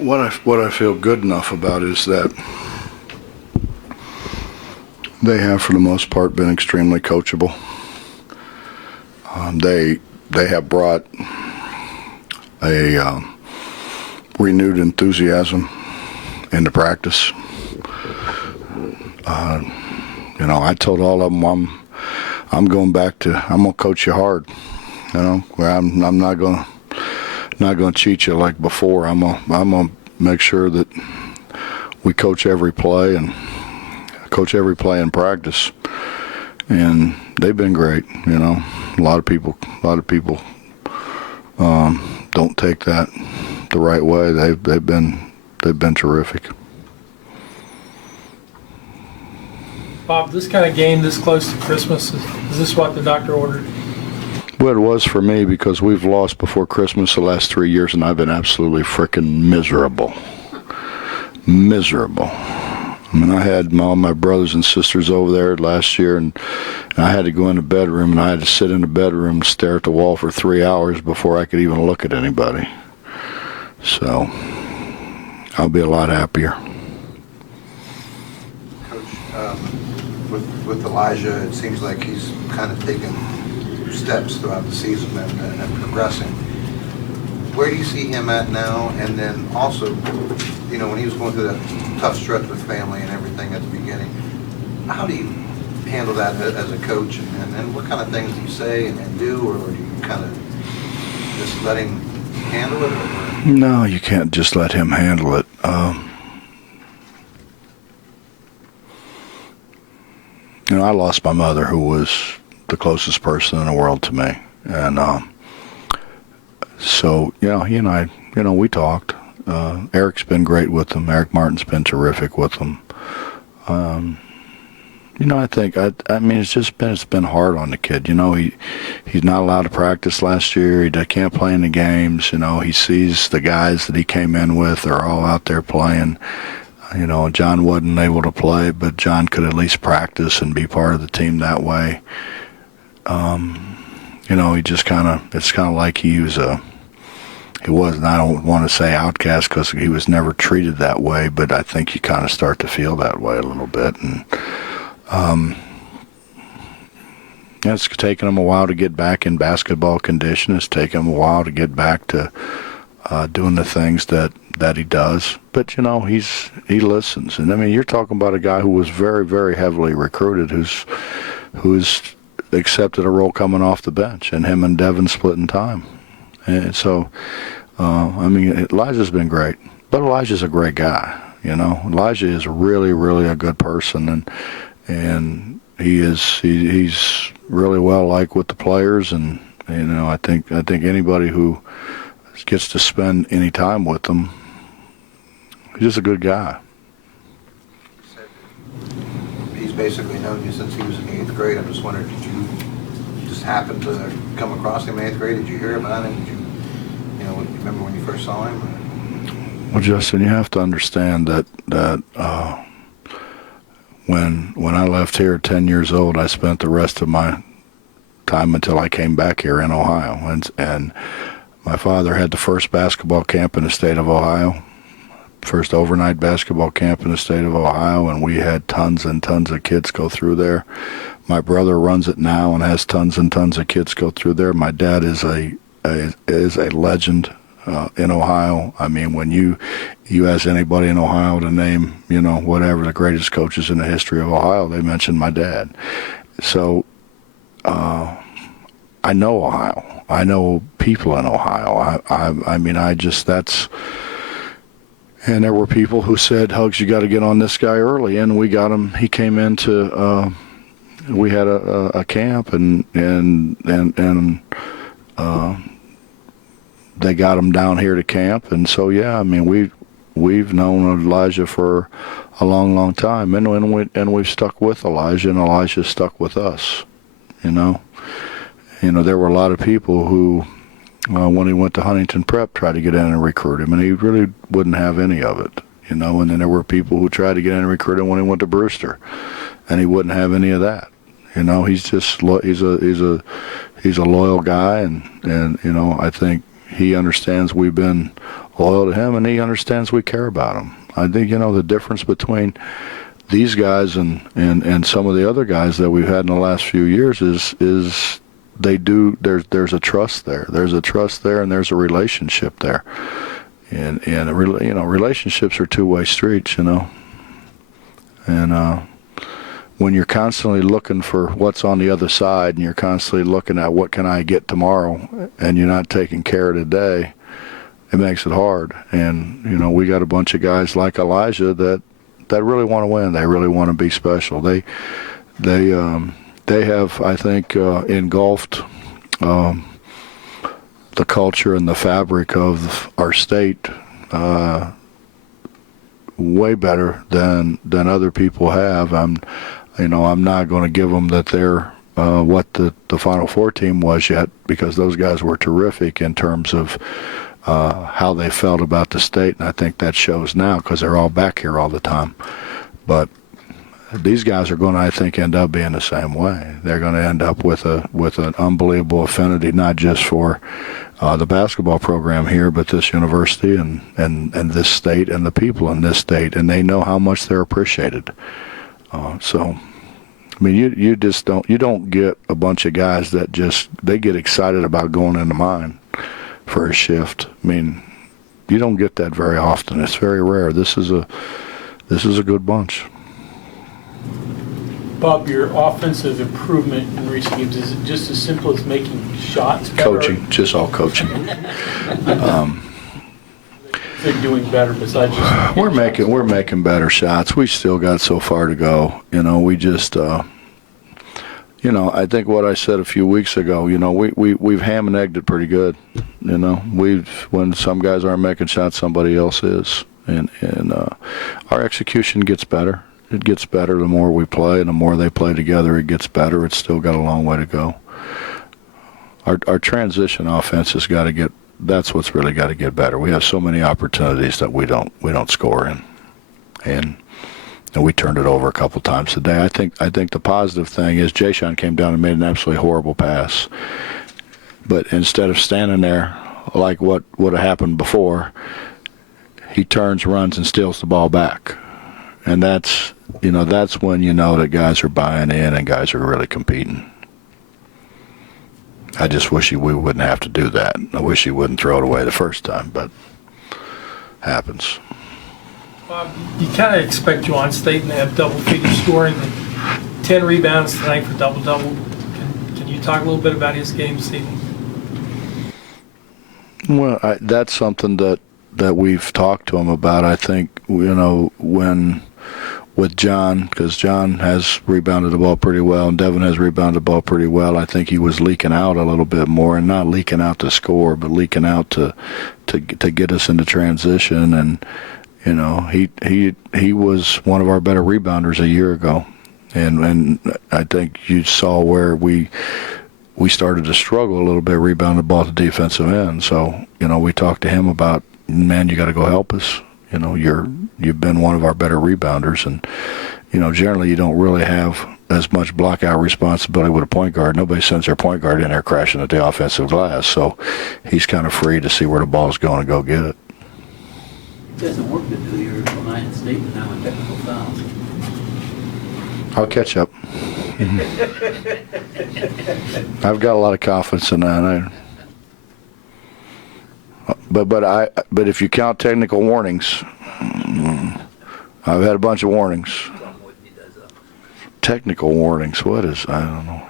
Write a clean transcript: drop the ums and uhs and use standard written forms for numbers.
What I feel good enough about is that they have, for the most part, been extremely coachable. They have brought a renewed enthusiasm into practice. I told all of them I'm going back to, I'm gonna coach you hard. Where I'm not gonna cheat you like before. I'm gonna make sure that we coach every play in practice, and they've been great. A lot of people don't take that the right way. They've been terrific. Bob, this kind of game this close to Christmas, is this what the doctor ordered? Well, it was for me, because we've lost before Christmas the last 3 years, and I've been absolutely frickin' miserable. I had all my brothers and sisters over there last year, and I had to go in the bedroom, and I had to sit in the bedroom and stare at the wall for 3 hours before I could even look at anybody. So I'll be a lot happier. Coach, with Elijah, it seems like he's kind of taken steps throughout the season and progressing. Where do you see him at now? And then also, when he was going through that tough stretch with family and everything at the beginning, how do you handle that as a coach? And what kind of things do you say and do, or do you kind of just let him handle it? Or? No, you can't just let him handle it. I lost my mother, who was the closest person in the world to me, and so he and I, we talked. Eric's been great with them. Eric Martin's been terrific with them. I think it's been hard on the kid. He's not allowed to practice last year. He can't play in the games. He sees the guys that he came in with are all out there playing. John wasn't able to play, but John could at least practice and be part of the team that way. He just it's kind of like he was, I don't want to say outcast, because he was never treated that way, but I think you kind of start to feel that way a little bit. And it's taken him a while to get back in basketball condition. It's taken him a while to get back to doing the things that he does. But, he listens. And, you're talking about a guy who was very, very heavily recruited, who's accepted a role coming off the bench, and him and Devin splitting time. And so, Elijah's been great. But Elijah's a great guy, Elijah is really, really a good person, and he's really well liked with the players, and I think anybody who gets to spend any time with him, he's just a good guy. He's basically known you since he was in the 8th grade. I'm just wondering, did you just happen to come across him in 8th grade? Did you hear about him? Did you remember when you first saw him? Well, Justin, you have to understand that when I left here at 10 years old, I spent the rest of my time until I came back here in Ohio, and my father had the first basketball camp in the state of Ohio, first overnight basketball camp in the state of Ohio, and we had tons and tons of kids go through there. My brother runs it now and has tons and tons of kids go through there. My dad is a legend in Ohio. When you ask anybody in Ohio to name, whatever the greatest coaches in the history of Ohio, they mention my dad. So I know Ohio. I know people in Ohio. And there were people who said, Hugs, you got to get on this guy early, and we got him. He came into, we had a camp, and they got him down here to camp, and so we've known Elijah for a long, long time, and we've stuck with Elijah, and Elijah stuck with us. There were a lot of people who, when he went to Huntington Prep, tried to get in and recruit him, and he really wouldn't have any of it. And then there were people who tried to get in and recruit him when he went to Brewster, and he wouldn't have any of that. He's just he's a loyal guy, and I think he understands we've been loyal to him, and he understands we care about him. I think, the difference between these guys and some of the other guys that we've had in the last few years is there's a trust there. There's a trust there, and there's a relationship there. And relationships are two-way streets, And when you're constantly looking for what's on the other side, and you're constantly looking at what can I get tomorrow, and you're not taking care of today, it makes it hard. And we got a bunch of guys like Elijah that really want to win. They really want to be special. They have, I think, engulfed the culture and the fabric of our state way better than other people have. I'm not going to give them that they're what the Final Four team was yet, because those guys were terrific in terms of how they felt about the state, and I think that shows now because they're all back here all the time. But these guys are going to, I think, end up being the same way. They're going to end up with an unbelievable affinity, not just for the basketball program here, but this university and this state and the people in this state, and they know how much they're appreciated. So, I mean, you don't get a bunch of guys that they get excited about going into mine for a shift. I mean, you don't get that very often. It's very rare. This is a good bunch. Bob, your offensive improvement in recent games, is it just as simple as making shots better? Coaching, just all coaching. They're doing better besides just We're making better shots. We still got so far to go. We just I think what I said a few weeks ago, we've ham and egged it pretty good. When some guys aren't making shots, somebody else is. And our execution gets better. It gets better the more we play, and the more they play together, it gets better. It's still got a long way to go. Our transition offense has got to get. That's what's really got to get better. We have so many opportunities that we don't score in, and we turned it over a couple times today. I think the positive thing is Jayshon came down and made an absolutely horrible pass, but instead of standing there like what would have happened before, he turns, runs, and steals the ball back. And that's when that guys are buying in and guys are really competing. I just wish we wouldn't have to do that. I wish he wouldn't throw it away the first time, but happens. Bob, you kind of expect Juwan Staten to have double-figure scoring and 10 rebounds tonight for double-double. Can you talk a little bit about his game this evening? Well, that's something that we've talked to him about. I think, when with John, because John has rebounded the ball pretty well, and Devin has rebounded the ball pretty well. I think he was leaking out a little bit more, and not leaking out to score, but leaking out to get us into transition. And he was one of our better rebounders a year ago, and I think you saw where we started to struggle a little bit rebounding the ball to defensive end. So we talked to him about, man, you got to go help us. You've been one of our better rebounders, and generally you don't really have as much blockout responsibility with a point guard. Nobody sends their point guard in there crashing at the offensive glass, so he's kind of free to see where the ball's going and go get it. It doesn't work to do your Reliant Statement now in technical fouls. I'll catch up. I've got a lot of confidence in that. But if you count technical warnings, I've had a bunch of warnings. Technical warnings. What is? I don't know.